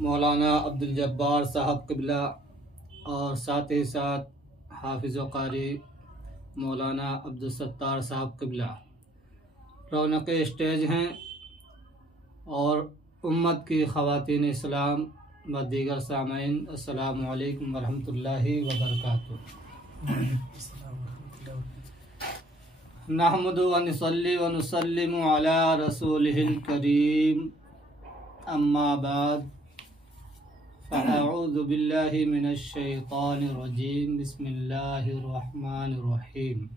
मौलाना अब्दुल जब्बार साहब क़िबला और साथ ही साथ हाफिज़ व क़ारी मौलाना अब्दुल सत्तार साहब क़िबला रौनक स्टेज हैं और उम्मत की ख़वातीन इस्लाम व दीगर सामाईन अस्सलामु अलैकुम वरहमतुल्लाहि व बरकातुहू। नहमदु व नुसल्ली व नुसल्लिमु अला रसूलिहिल करीम, अम्मा बाद, फ़अऊज़ु बिल्लाहि मिनश शैतानिर रजीम, बिस्मिल्लाहिर रहमानिर रहीम।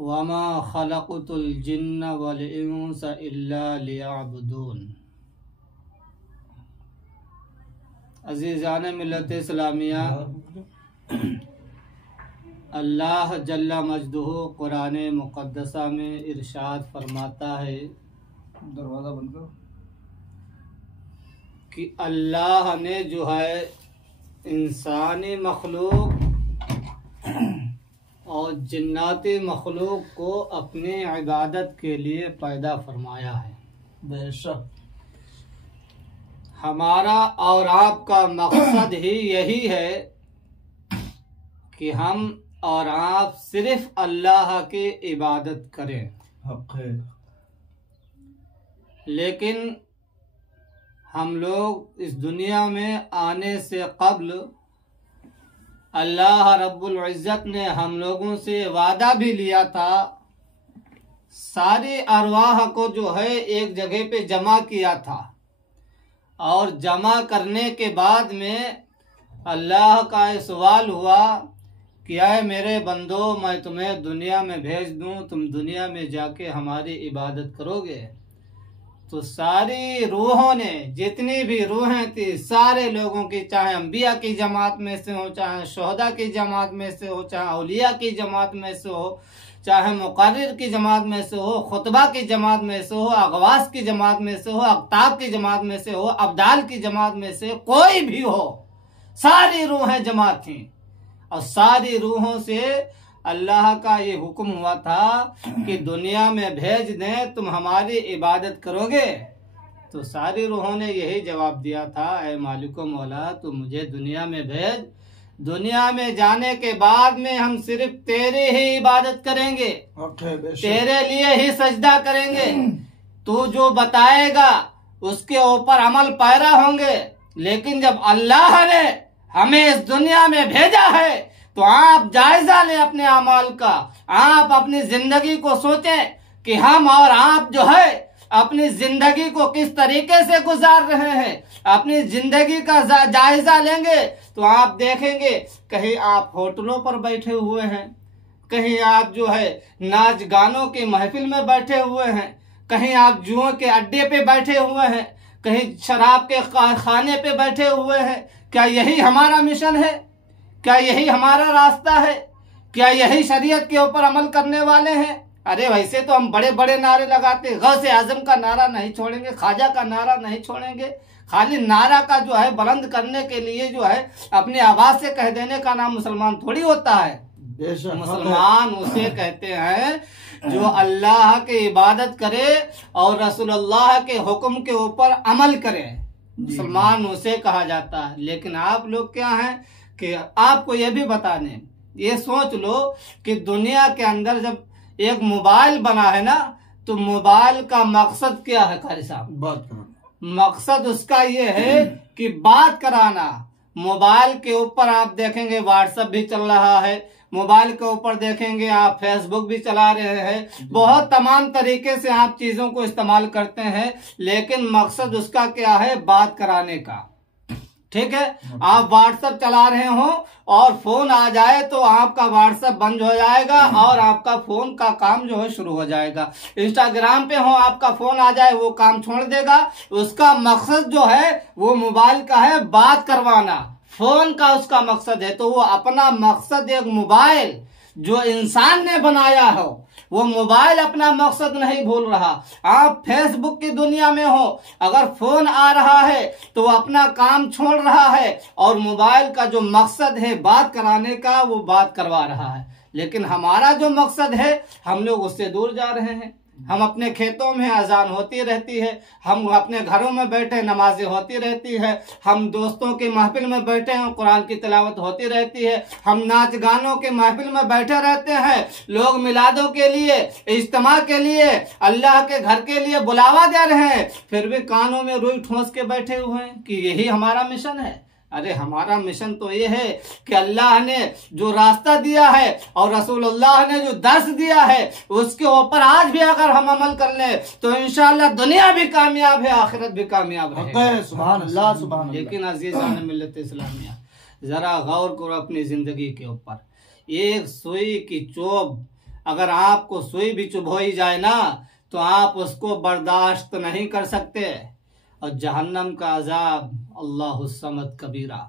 वमा खलक़तुल जिन्न वल इंसा इल्ला लियअबुदून। अज़ीज़ान मिल्लत इस्लामिया, अल्लाह जल्ला मजदूहु कुरान मुक़द्दसा में इरशाद फरमाता है, दरवाज़ा बंद करो, कि अल्लाह ने जो है इंसानी मखलूक और जिन्नाती मखलूक को अपनी इबादत के लिए पैदा फरमाया है। बेशक हमारा और आपका मकसद ही यही है कि हम और आप सिर्फ अल्लाह की इबादत करें। लेकिन हम लोग इस दुनिया में आने से कब्ल अल्लाह रब्बुल इज़्ज़त ने हम लोगों से वादा भी लिया था, सारी अरवाह को जो है एक जगह पे जमा किया था और जमा करने के बाद में अल्लाह का सवाल हुआ कि आए मेरे बंदो, मैं तुम्हें दुनिया में भेज दूं, तुम दुनिया में जाके हमारी इबादत करोगे। तो सारी रूहों ने, जितनी भी रूहें थी, सारे लोगों की, चाहे अंबिया की जमात में से हो, चाहे शोहदा की जमात में से हो, चाहे औलिया की जमात में से हो, चाहे मुकर्रिर की जमात में से हो, खुतबा की जमात में से हो, अगवास की जमात में से हो, अक्ताब की जमात में से हो, अब्दाल की जमात में से कोई भी हो, सारी रूहें जमा थीं और सारी रूहों से अल्लाह का ये हुक्म हुआ था कि दुनिया में भेज दें, तुम हमारी इबादत करोगे। तो सारी रूहों ने यही जवाब दिया था, ऐ मालिको मौला, तू मुझे दुनिया में भेज, दुनिया में जाने के बाद में हम सिर्फ तेरी ही इबादत करेंगे, तेरे लिए ही सजदा करेंगे, तू जो बताएगा उसके ऊपर अमल पैरा होंगे। लेकिन जब अल्लाह ने हमें इस दुनिया में भेजा है तो आप जायजा लें अपने अमाल का, आप अपनी जिंदगी को सोचें कि हम और आप जो है अपनी जिंदगी को किस तरीके से गुजार रहे हैं। अपनी जिंदगी का जायजा लेंगे तो आप देखेंगे कहीं आप होटलों पर बैठे हुए हैं, कहीं आप जो है नाच गानों की महफिल में बैठे हुए हैं, कहीं आप जुओं के अड्डे पे बैठे हुए हैं, कहीं शराब के खाने पे बैठे हुए हैं। क्या यही हमारा मिशन है? क्या यही हमारा रास्ता है? क्या यही शरीयत के ऊपर अमल करने वाले हैं? अरे वैसे तो हम बड़े बड़े नारे लगाते, गौसे आजम का नारा नहीं छोड़ेंगे, ख्वाजा का नारा नहीं छोड़ेंगे। खाली नारा का जो है बुलंद करने के लिए जो है अपनी आवाज से कह देने का नाम मुसलमान थोड़ी होता है। मुसलमान उसे कहते हैं जो अल्लाह की इबादत करे और रसूलुल्लाह के हुक्म के ऊपर अमल करे, मुसलमान उसे कहा जाता है। लेकिन आप लोग क्या हैं कि आपको ये भी बता दें, ये सोच लो कि दुनिया के अंदर जब एक मोबाइल बना है ना, तो मोबाइल का मकसद क्या है? कारी साहब, बात कराना। मकसद उसका ये है कि बात कराना। मोबाइल के ऊपर आप देखेंगे व्हाट्सएप भी चल रहा है, मोबाइल के ऊपर देखेंगे आप फेसबुक भी चला रहे हैं, बहुत तमाम तरीके से आप चीजों को इस्तेमाल करते हैं, लेकिन मकसद उसका क्या है? बात कराने का। ठीक है, आप व्हाट्सएप चला रहे हो और फोन आ जाए तो आपका व्हाट्सएप बंद हो जाएगा और आपका फोन का काम जो है शुरू हो जाएगा। इंस्टाग्राम पे हो, आपका फोन आ जाए, वो काम छोड़ देगा। उसका मकसद जो है वो मोबाइल का है बात करवाना, फोन का उसका मकसद है। तो वो अपना मकसद एक मोबाइल जो इंसान ने बनाया हो, वो मोबाइल अपना मकसद नहीं भूल रहा। आप फेसबुक की दुनिया में हो, अगर फोन आ रहा है तो वो अपना काम छोड़ रहा है और मोबाइल का जो मकसद है बात कराने का, वो बात करवा रहा है। लेकिन हमारा जो मकसद है हम लोग उससे दूर जा रहे हैं। हम अपने खेतों में अजान होती रहती है, हम अपने घरों में बैठे नमाजें होती रहती है, हम दोस्तों के महफिल में बैठे हैं कुरान की तिलावत होती रहती है, हम नाच गानों के महफिल में बैठे रहते हैं, लोग मिलादों के लिए इज्तिमा के लिए अल्लाह के घर के लिए बुलावा दे रहे हैं, फिर भी कानों में रुई ठोंस के बैठे हुए हैं कि यही हमारा मिशन है। अरे हमारा मिशन तो ये है कि अल्लाह ने जो रास्ता दिया है और रसूलुल्लाह ने जो दर्श दिया है उसके ऊपर आज भी अगर हम अमल कर ले तो इंशाअल्लाह दुनिया भी कामयाब है, आखिरत भी कामयाब है। सुभान अल्लाह, सुभान अल्लाह। लेकिन अजीज़ान मिल्लत इस्लामिया, जरा गौर करो अपनी जिंदगी के ऊपर। एक सुई की चोब अगर आपको सुई भी चुभोई जाए ना तो आप उसको बर्दाश्त नहीं कर सकते। और जहन्नम का अजाब अल्लाहु समद कबीरा,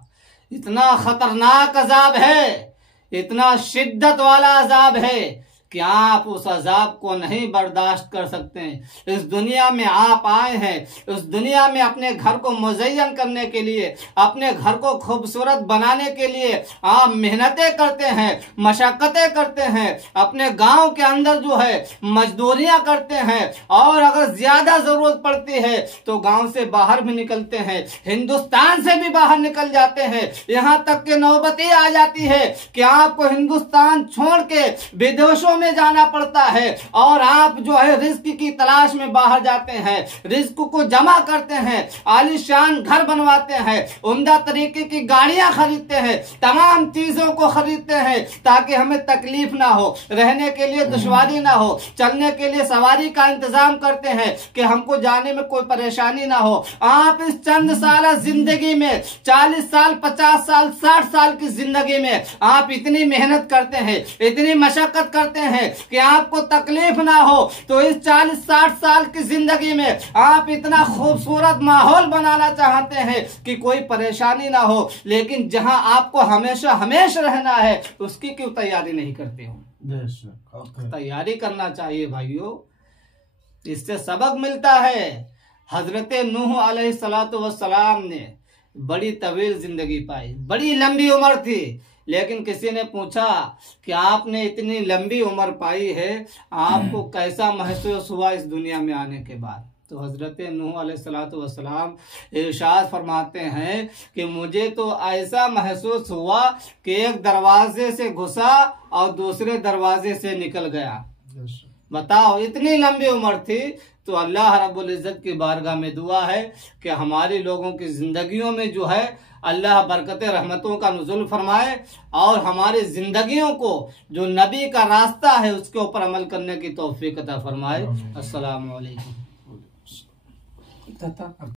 इतना खतरनाक अजाब है, इतना शिद्दत वाला अजाब है कि आप उस अजाब को नहीं बर्दाश्त कर सकते। इस दुनिया में आप आए हैं, इस दुनिया में अपने घर को मुज़य्यन करने के लिए, अपने घर को खूबसूरत बनाने के लिए आप मेहनतें करते हैं, मशक्क़तें करते हैं, अपने गांव के अंदर जो है मजदूरियां करते हैं और अगर ज्यादा जरूरत पड़ती है तो गांव से बाहर भी निकलते हैं, हिंदुस्तान से भी बाहर निकल जाते हैं। यहाँ तक कि नौबत ये आ जाती है कि आपको हिंदुस्तान छोड़ के विदेशों में जाना पड़ता है और आप जो है रिस्क की तलाश में बाहर जाते हैं, रिस्क को जमा करते हैं, आलीशान घर बनवाते हैं, उम्दा तरीके की गाड़ियां खरीदते हैं, तमाम चीजों को खरीदते हैं ताकि हमें तकलीफ ना हो, रहने के लिए दुश्वारी ना हो, चलने के लिए सवारी का इंतजाम करते हैं कि हमको जाने में कोई परेशानी ना हो। आप इस चंद साल जिंदगी में 40 साल 50 साल 60 साल की जिंदगी में आप इतनी मेहनत करते हैं, इतनी मशक्कत करते हैं कि आपको तकलीफ ना हो, तो इस 40-60 साल की जिंदगी में आप इतना खूबसूरत माहौल बनाना चाहते हैं कि कोई परेशानी ना हो, लेकिन जहां आपको हमेशा हमेशा रहना है उसकी क्यों तैयारी नहीं करते हो? तैयारी करना चाहिए भाइयों, इससे सबक मिलता है। हजरत नूह अलैहिस्सलातु वस्सलाम ने बड़ी तवील जिंदगी पाई, बड़ी लंबी उम्र थी, लेकिन किसी ने पूछा कि आपने इतनी लंबी उम्र पाई है, आपको कैसा महसूस हुआ इस दुनिया में आने के बाद? तो हजरत नूह अलैहिस्सलातु वस्सलाम इरशाद फरमाते हैं कि मुझे तो ऐसा महसूस हुआ कि एक दरवाजे से घुसा और दूसरे दरवाजे से निकल गया। बताओ, इतनी लंबी उम्र थी। तो अल्लाह रब्बुल इज्जत की बारगाह में दुआ है कि हमारी लोगों की जिंदगियों में जो है अल्लाह बरकत रहमतों का नुज़ुल फरमाए और हमारी जिंदगियों को जो नबी का रास्ता है उसके ऊपर अमल करने की तौफीक अता फरमाए। अस्सलामु अलैकुम।